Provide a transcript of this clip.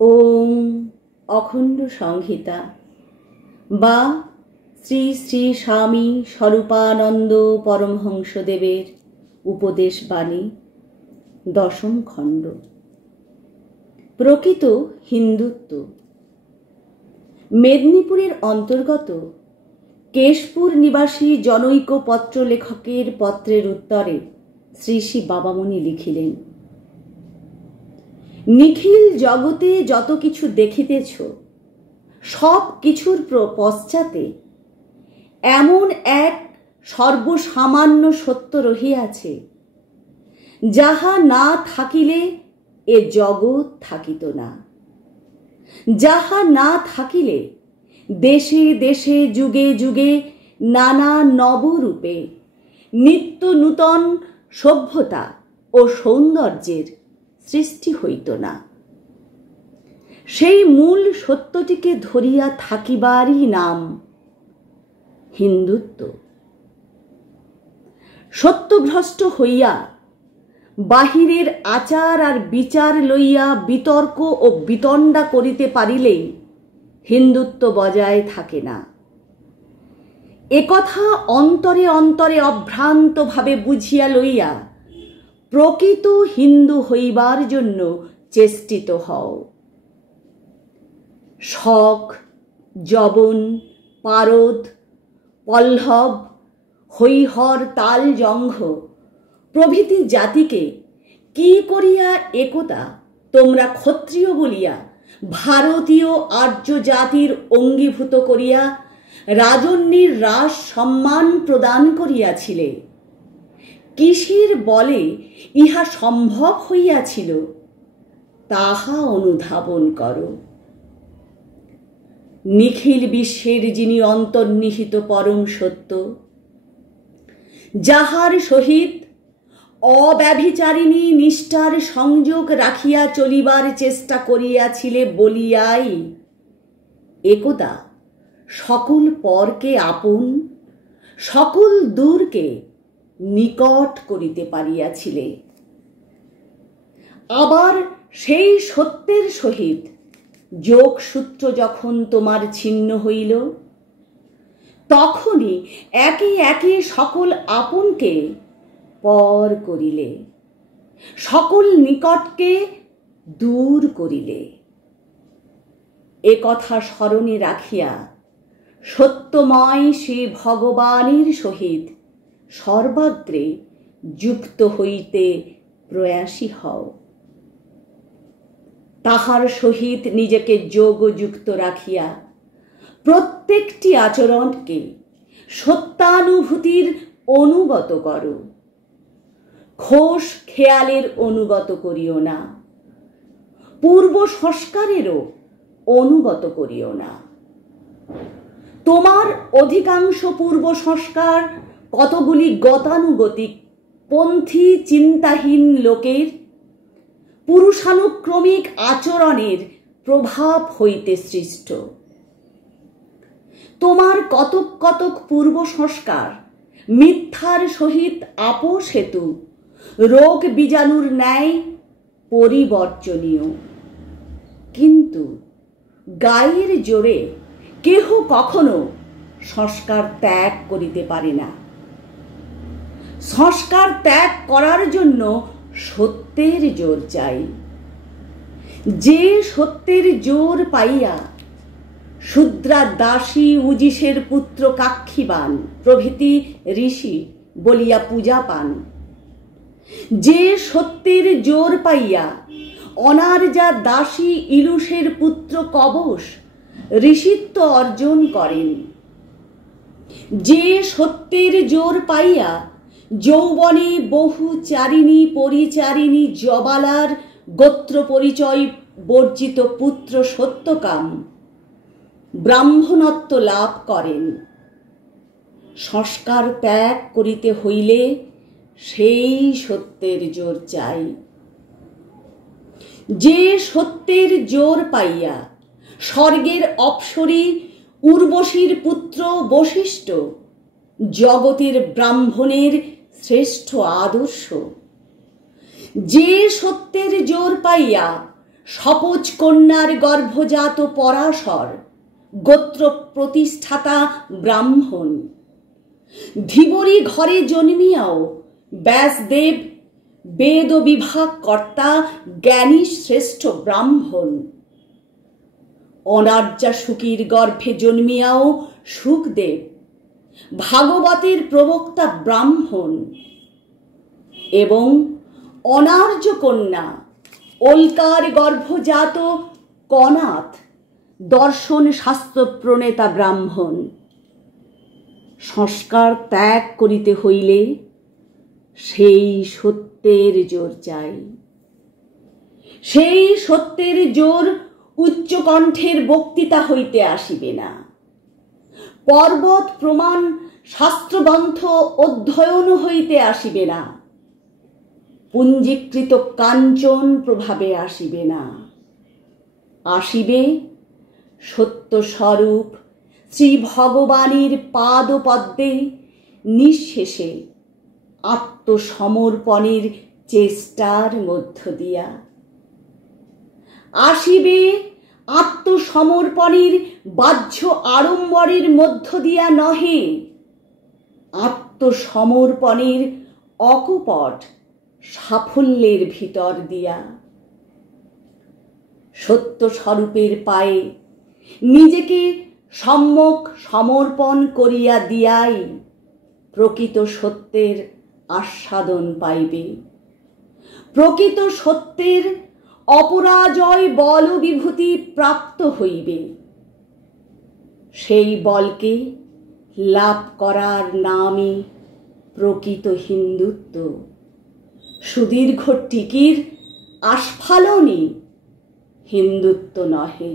ওম অখণ্ড সংহিতা বা শ্রী শ্রী স্বামী স্বরূপানন্দ পরমহংসদেবের উপদেশ বাণী দশম খণ্ড। প্রকৃত হিন্দুত্ব। মেদিনীপুরের অন্তর্গত কেশপুর নিবাসী জনৈক পত্র লেখকের পত্রের উত্তরে শ্রী শ্রী বাবামণি লিখিলেন, নিখিল জগতে যত কিছু দেখিতেছ সব কিছুর পশ্চাতে এমন এক সর্বসামান্য সত্য রহিয়াছে, যাহা না থাকিলে এ জগৎ থাকিত না। যাহা না থাকিলে দেশে দেশে যুগে যুগে নানা নবরূপে নিত্য নূতন সভ্যতা ও সৌন্দর্যের সৃষ্টি হইত না। সেই মূল সত্যটিকে ধরিয়া থাকিবারই নাম হিন্দুত্ব। সত্যভ্রষ্ট হইয়া বাহিরের আচার আর বিচার লইয়া বিতর্ক ও বিতণ্ডা করিতে পারিলেই হিন্দুত্ব বজায় থাকে না। একথা অন্তরে অন্তরে অভ্রান্তভাবে বুঝিয়া লইয়া প্রকৃত হিন্দু হইবার জন্য চেষ্টিত হও। শক, যবন, পারদ, পল্লব, হৈহর, তাল, জঙ্ঘ প্রভৃতি জাতিকে কি করিয়া একদা তোমরা ক্ষত্রিয় বলিয়া ভারতীয় আর্য জাতির অঙ্গীভূত করিয়া রাজন্যীর রাস সম্মান প্রদান করিয়াছিলে, কিসের বলে ইহা সম্ভব হইয়াছিল তাহা অনুধাবন করো। নিখিল বিশ্বের যিনি অন্তর্নিহিত পরম সত্য, যাহার সহিত অব্যভিচারিণী নিষ্ঠার সংযোগ রাখিয়া চলিবার চেষ্টা করিয়াছিলে বলিয়াই একদা সকল পরকে আপন, সকল দূরকে নিকট করিতে পারিয়াছিলে। আবার সেই সত্যের সহিত যোগসূত্র যখন তোমার ছিন্ন হইল, তখনই একে একে সকল আপনকে পর করিলে, সকল নিকটকে দূর করিলে। এ কথা স্মরণে রাখিয়া সত্যময় শ্রী ভগবানের সহিত সর্বাগ্রে যুক্ত হইতে প্রয়াসী হও। তাহার সহিত নিজেকে যোগযুক্ত রাখিয়া প্রত্যেকটি আচরণকে সত্যানুভূতির অনুগত করো। খোশ খেয়ালের অনুগত করিও না, পূর্ব সংস্কারেরও অনুগত করিও না। তোমার অধিকাংশ পূর্ব সংস্কার কতগুলি গতানুগতিক পন্থী চিন্তাহীন লোকের পুরুষানুক্রমিক আচরণের প্রভাব হইতে সৃষ্ট। তোমার কতক কতক পূর্ব সংস্কার মিথ্যার সহিত আপোষ হেতু রোগ বীজাণুর ন্যায় পরিবর্জনীয়, কিন্তু গায়ের জোরে কেহ কখনো সংস্কার ত্যাগ করিতে পারে না। সংস্কার ত্যাগ করার জন্য সত্যের জোর চাই। যে সত্যের জোর পাইয়া শূদ্রা দাসী উজিষের পুত্র কাক্ষীবান প্রভৃতি ঋষি বলিয়া পূজা পান, যে সত্যের জোর পাইয়া অনার্যা দাসী ইলুষের পুত্র কবশ ঋষিত্ব অর্জন করেন, যে সত্যের জোর পাইয়া যৌবনে বহু চারিণী পরিচারিণী জবালার গোত্র পরিচয় বর্জিত পুত্র সত্যকাম ব্রাহ্মণত্ব লাভ করেন। সংস্কার ত্যাগ করিতে হইলে সেই সত্যের জোর চাই। যে সত্যের জোর পাইয়া স্বর্গের অপ্সরী উর্বশীর পুত্র বশিষ্ঠ জগতের ব্রাহ্মণের শ্রেষ্ঠ আদর্শ, যে সত্যের জোর পাইয়া সপোজ কন্যার গর্ভজাত পরাশর, গোত্র প্রতিষ্ঠাতা ব্রাহ্মণ। ধীবরী ঘরে জন্মিয়াও ব্যাসদেব বেদ বিভাগ কর্তা, জ্ঞানী শ্রেষ্ঠ ব্রাহ্মণ। অনার্যা শুকির গর্ভে জন্মিয়াও শুকদেব ভাগবতের প্রবক্তা ব্রাহ্মণ। এবং অনার্য কন্যা ওলকার গর্ভজাত কনাথ দর্শন শাস্ত্র প্রণেতা ব্রাহ্মণ। সংস্কার ত্যাগ করিতে হইলে সেই সত্যের জোর চাই। সেই সত্যের জোর উচ্চকণ্ঠের বক্তৃতা হইতে আসিবে না, পর্বত প্রমাণ শাস্ত্রগ্রন্থ অধ্যয়ন হইতে আসিবে না, পুঞ্জীকৃত কাঞ্চন প্রভাবে আসিবে না। আসিবে সত্যস্বরূপ শ্রী ভগবানের পাদপদ্মে নিঃশেষে আত্মসমর্পণের চেষ্টার মধ্য দিয়া। আসিবে আত্মসমর্পণের বাহ্য আড়ম্বরের মধ্য দিয়া নহে, আত্মসমর্পণের অকপট সাফল্যের ভিতর দিয়া। সত্য স্বরূপের পায়ে নিজেকে সম্যক সমর্পণ করিয়া দিয়াই প্রকৃত সত্যের আস্বাদন পাইবে। প্রকৃত সত্যের অপরাজয় বল বিভূতি প্রাপ্ত হইবে। সেই বলকে লাভ করার নামই প্রকৃত হিন্দুত্ব। সুদীর্ঘ টিকির আস্ফালনই হিন্দুত্ব নহে।